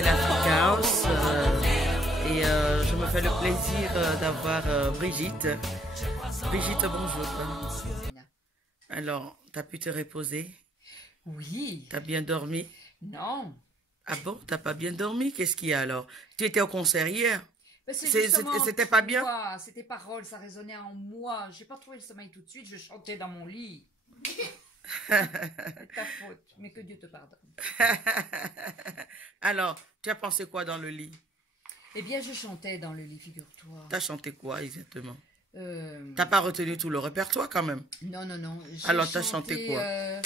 m'appelle Africa House et je me fais le plaisir d'avoir Brigitte. Brigitte, bonjour. Alors, t'as pu te reposer? Oui. T'as bien dormi? Non. Ah bon, t'as pas bien dormi? Qu'est-ce qu'il y a alors? Tu étais au concert hier? C'était pas bien? C'était paroles, ça résonnait en moi. J'ai pas trouvé le sommeil tout de suite, je chantais dans mon lit. C'est ta faute, mais que Dieu te pardonne. Alors, tu as pensé quoi dans le lit? Eh bien, je chantais dans le lit, figure-toi. T'as chanté quoi exactement? T'as pas retenu tout le répertoire quand même? Non, non, non. Alors, t'as chanté quoi?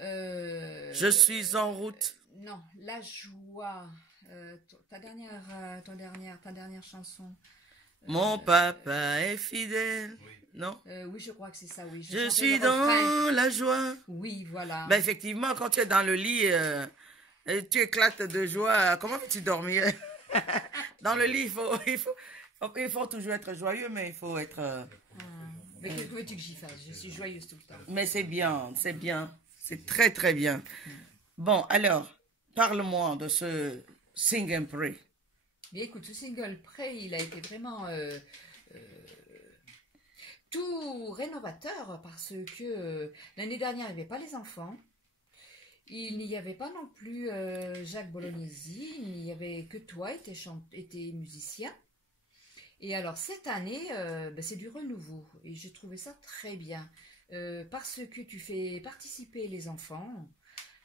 Je suis en route. Non, la joie. Ta dernière chanson. Mon papa est fidèle. Oui. Non? Oui, je crois que c'est ça, oui. Je suis dans la joie. Oui, voilà. Ben effectivement, quand tu es dans le lit, tu éclates de joie. Comment peux-tu dormir? Dans le lit, il faut toujours être joyeux, mais il faut être... Mais que veux-tu que j'y fasse? Je suis joyeuse tout le temps. Mais c'est bien, c'est bien. C'est très, très bien. Bon, alors, parle-moi de ce Sing and Pray. Mais écoute, ce single Pray, il a été vraiment tout rénovateur parce que l'année dernière, il n'y avait pas les enfants. Il n'y avait pas non plus Jacques Bolognesi, il n'y avait que toi, était musicien. Et alors cette année, c'est du renouveau et j'ai trouvé ça très bien parce que tu fais participer les enfants,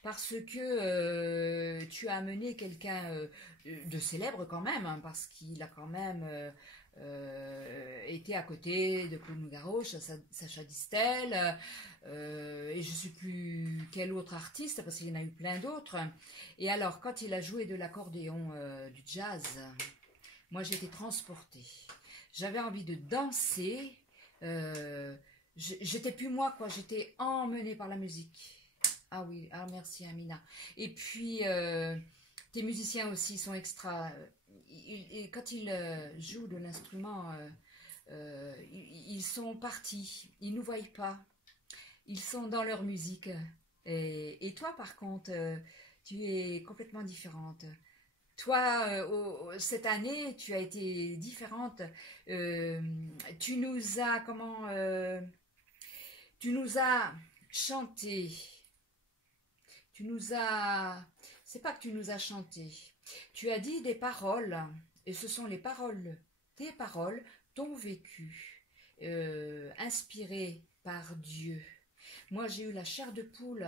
parce que tu as amené quelqu'un de célèbre quand même, hein, parce qu'il a quand même été à côté de Claude Nougaro, Sacha Distel, et je ne sais plus quel autre artiste, parce qu'il y en a eu plein d'autres. Et alors, quand il a joué de l'accordéon du jazz, moi j'étais transportée. J'avais envie de danser, j'étais plus moi, quoi, j'étais emmenée par la musique. Ah oui, ah merci Amina. Et puis, tes musiciens aussi sont extra. Et quand ils jouent de l'instrument, ils sont partis, ils ne nous voient pas. Ils sont dans leur musique. Et toi, par contre, tu es complètement différente. Toi, cette année, tu as été différente. Tu nous as, tu nous as chanté. C'est pas que tu nous as chanté. Tu as dit des paroles, et ce sont les paroles, tes paroles, ton vécu, inspiré par Dieu. Moi, j'ai eu la chair de poule.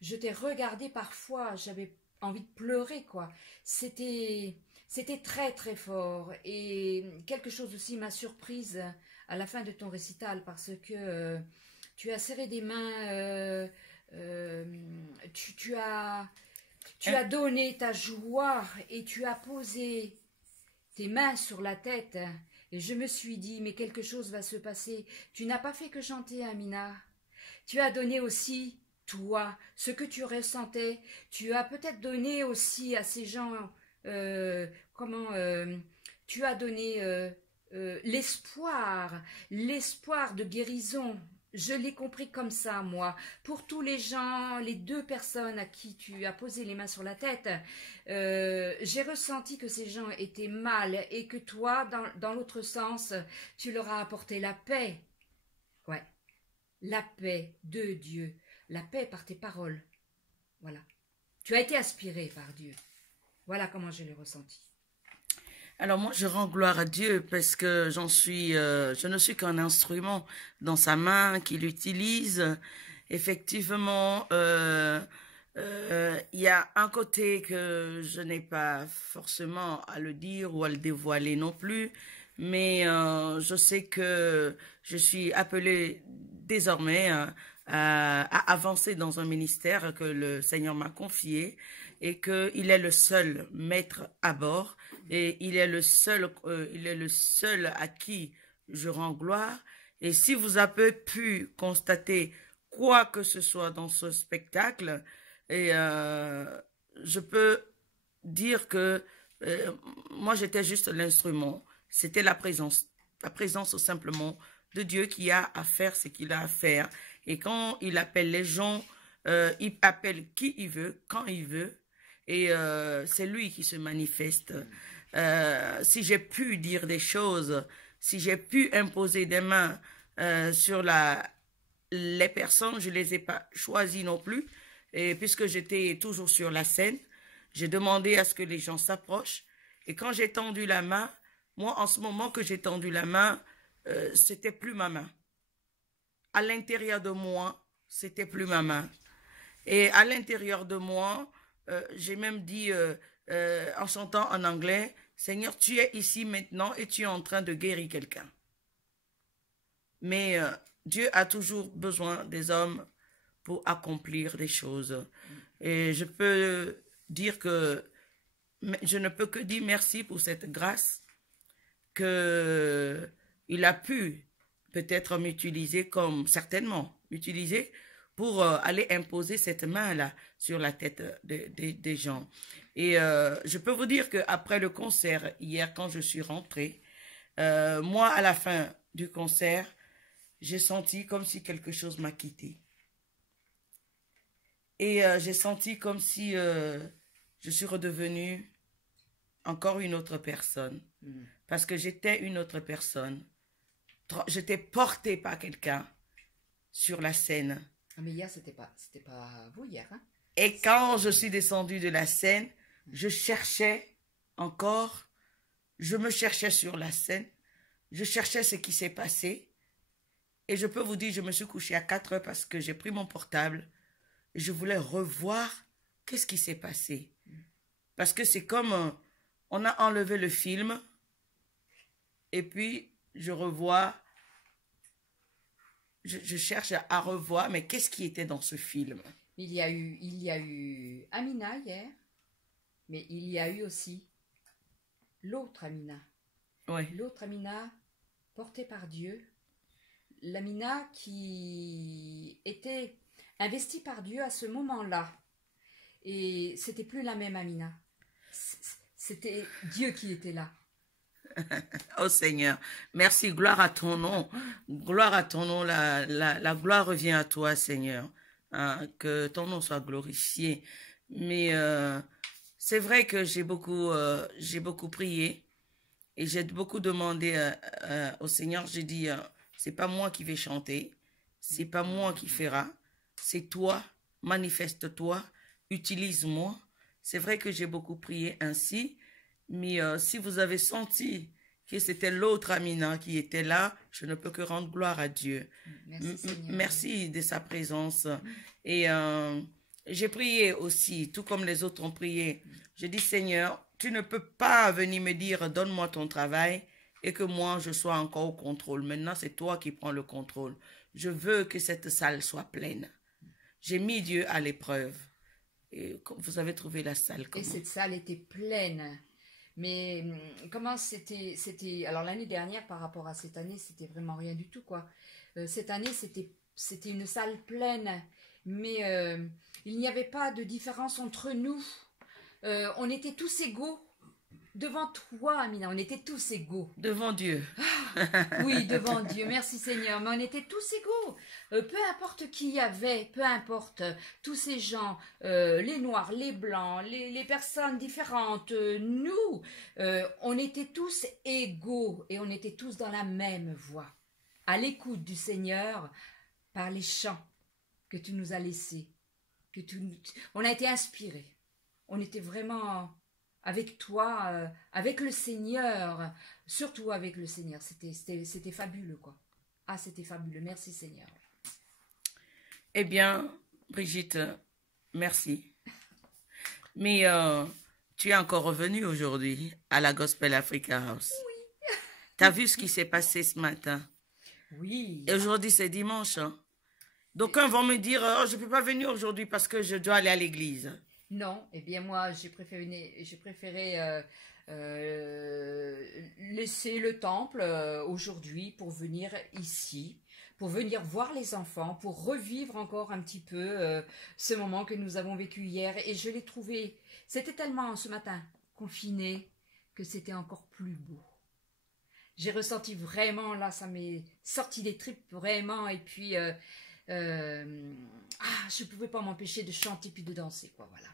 Je t'ai regardé parfois, j'avais envie de pleurer, quoi. C'était très, très fort. Et quelque chose aussi m'a surprise à la fin de ton récital, parce que tu as serré des mains... tu as donné ta joie et tu as posé tes mains sur la tête et je me suis dit mais quelque chose va se passer. Tu n'as pas fait que chanter, Amina. Tu as donné aussi toi ce que tu ressentais. Tu as peut-être donné aussi à ces gens tu as donné l'espoir de guérison. Je l'ai compris comme ça, moi. Pour tous les gens, les deux personnes à qui tu as posé les mains sur la tête, j'ai ressenti que ces gens étaient mal et que toi, dans l'autre sens, tu leur as apporté la paix. Ouais, la paix de Dieu, la paix par tes paroles. Voilà. Tu as été aspiré par Dieu. Voilà comment je l'ai ressenti. Alors moi, je rends gloire à Dieu parce que je ne suis qu'un instrument dans sa main qu'il utilise. Effectivement, il y a un côté que je n'ai pas forcément à le dire ou à le dévoiler non plus, mais je sais que je suis appelée désormais à avancer dans un ministère que le Seigneur m'a confié et qu'il est le seul maître à bord et il est le seul à qui je rends gloire. Et si vous avez pu constater quoi que ce soit dans ce spectacle, et je peux dire que moi j'étais juste l'instrument, c'était la présence simplement de Dieu qui a à faire ce qu'il a à faire. Et quand il appelle les gens, il appelle qui il veut, quand il veut. et c'est lui qui se manifeste. Si j'ai pu dire des choses, si j'ai pu imposer des mains sur les personnes, je ne les ai pas choisies non plus. Et puisque j'étais toujours sur la scène, j'ai demandé à ce que les gens s'approchent. Et quand j'ai tendu la main, moi, en ce moment que j'ai tendu la main, c'était plus ma main. À l'intérieur de moi, c'était plus ma main. Et à l'intérieur de moi, j'ai même dit en chantant en anglais, Seigneur, tu es ici maintenant et tu es en train de guérir quelqu'un. Mais Dieu a toujours besoin des hommes pour accomplir des choses. Et je peux dire que je ne peux que dire merci pour cette grâce que il a pu peut-être m'utiliser comme certainement m'utiliser pour aller imposer cette main-là sur la tête des gens. Et je peux vous dire qu'après le concert, hier, quand je suis rentrée, moi, à la fin du concert, j'ai senti comme si quelque chose m'a quitté. Et j'ai senti comme si je suis redevenue encore une autre personne. Parce que j'étais une autre personne. J'étais portée par quelqu'un sur la scène. Ah, mais hier, c'était pas vous hier, hein? Et quand je suis descendue de la scène, je cherchais encore, je me cherchais sur la scène, je cherchais ce qui s'est passé. Et je peux vous dire, je me suis couchée à 4 heures parce que j'ai pris mon portable et je voulais revoir qu'est-ce qui s'est passé. Parce que c'est comme on a enlevé le film et puis je revois, je cherche à revoir, mais qu'est-ce qui était dans ce film? Il y a eu Amina hier, mais il y a eu aussi l'autre Amina. Oui. L'autre Amina portée par Dieu. L'Amina qui était investie par Dieu à ce moment-là. Et c'était plus la même Amina. C'était Dieu qui était là. Oh Seigneur, merci, gloire à ton nom. Gloire à ton nom, la gloire revient à toi, Seigneur. Hein, que ton nom soit glorifié. Mais c'est vrai que j'ai beaucoup prié et j'ai beaucoup demandé au Seigneur. J'ai dit, c'est pas moi qui vais chanter, c'est pas moi qui fera, c'est toi, manifeste-toi, utilise-moi. C'est vrai que j'ai beaucoup prié ainsi, mais si vous avez senti que c'était l'autre Amina qui était là, je ne peux que rendre gloire à Dieu. Merci de sa présence. Et j'ai prié aussi, tout comme les autres ont prié. J'ai dit, Seigneur, tu ne peux pas venir me dire, donne-moi ton travail et que moi, je sois encore au contrôle. Maintenant, c'est toi qui prends le contrôle. Je veux que cette salle soit pleine. J'ai mis Dieu à l'épreuve. Et vous avez trouvé la salle comment? Et cette salle était pleine. Mais comment c'était alors l'année dernière par rapport à cette année, c'était vraiment rien du tout, quoi. Cette année, c'était une salle pleine. Mais il n'y avait pas de différence entre nous. On était tous égaux. Devant toi, Amina, on était tous égaux. Devant Dieu. Oui, devant Dieu, merci Seigneur. Mais on était tous égaux. Peu importe qui y avait, peu importe tous ces gens, les noirs, les blancs, les personnes différentes, nous, on était tous égaux et on était tous dans la même voie. À l'écoute du Seigneur par les chants que tu nous as laissés. On a été inspirés. On était vraiment avec toi, avec le Seigneur, surtout avec le Seigneur. C'était fabuleux, quoi. Ah, c'était fabuleux. Merci, Seigneur. Eh bien, Brigitte, merci. Mais tu es encore revenue aujourd'hui à la Gospel Africa House. Oui. Tu as vu ce qui s'est passé ce matin? Oui. Et aujourd'hui, c'est dimanche. Hein? D'aucuns vont me dire, oh, je ne peux pas venir aujourd'hui parce que je dois aller à l'église. Non, eh bien moi j'ai préféré laisser le temple aujourd'hui pour venir ici, pour venir voir les enfants, pour revivre encore un petit peu ce moment que nous avons vécu hier. Et je l'ai trouvé, c'était tellement ce matin confiné que c'était encore plus beau. J'ai ressenti vraiment, là ça m'est sorti des tripes vraiment, et puis je ne pouvais pas m'empêcher de chanter puis de danser, quoi, voilà.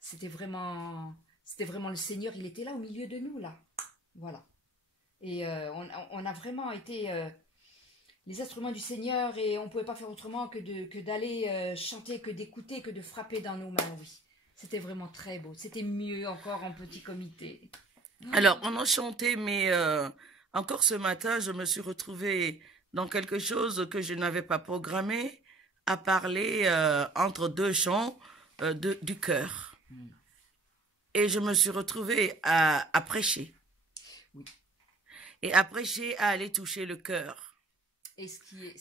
c'était vraiment le Seigneur, il était là au milieu de nous, là. Voilà. Et on a vraiment été les instruments du Seigneur et on ne pouvait pas faire autrement que d'aller chanter, que d'écouter, que de frapper dans nos mains, oui. C'était vraiment très beau. C'était mieux encore en petit comité. Alors, on a chanté, mais encore ce matin, je me suis retrouvée dans quelque chose que je n'avais pas programmé, à parler entre deux chants du cœur. Et je me suis retrouvée à prêcher. Oui. Et à prêcher, à aller toucher le cœur.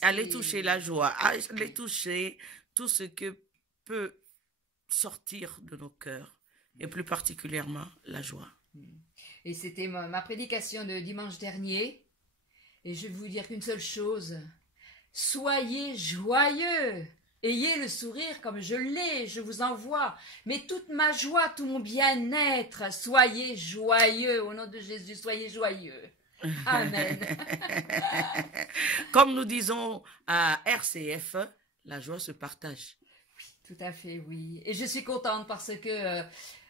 Aller toucher la joie, aller toucher tout ce que peut sortir de nos cœurs. Et plus particulièrement, la joie. Et c'était ma prédication de dimanche dernier. Et je vais vous dire qu'une seule chose. Soyez joyeux. Ayez le sourire comme je l'ai, je vous envoie. Mais toute ma joie, tout mon bien-être, soyez joyeux. Au nom de Jésus, soyez joyeux. Amen. Comme nous disons à RCF, la joie se partage. Oui, tout à fait, oui. Et je suis contente parce que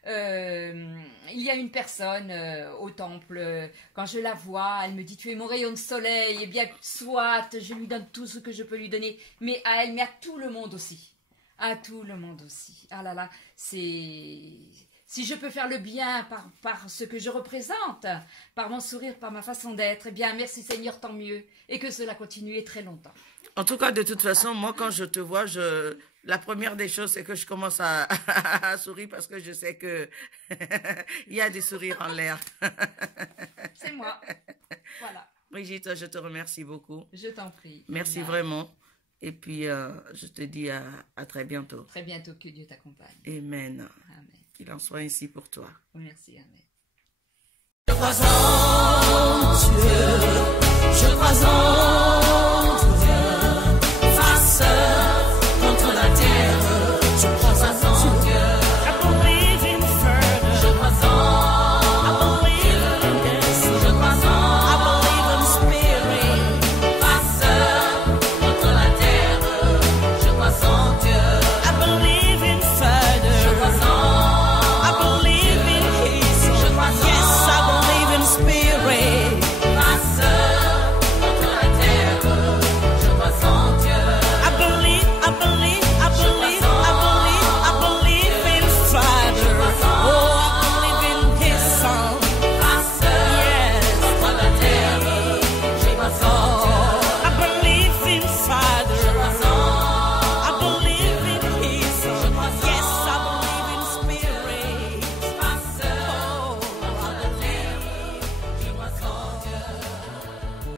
il y a une personne au temple, quand je la vois, elle me dit tu es mon rayon de soleil, et bien soit, je lui donne tout ce que je peux lui donner, mais à elle, mais à tout le monde aussi. À tout le monde aussi. Ah là là, si je peux faire le bien par ce que je représente, par mon sourire, par ma façon d'être, eh bien merci Seigneur, tant mieux, et que cela continue très longtemps. En tout cas, de toute façon, moi, quand je te vois, la première des choses, c'est que je commence à sourire parce que je sais que il y a des sourires en l'air. C'est moi. Voilà. Brigitte, je te remercie beaucoup. Je t'en prie. Merci vraiment. Et puis, je te dis à très bientôt. Très bientôt, que Dieu t'accompagne. Amen. Amen. Qu'il en soit ainsi pour toi. Merci, Amen.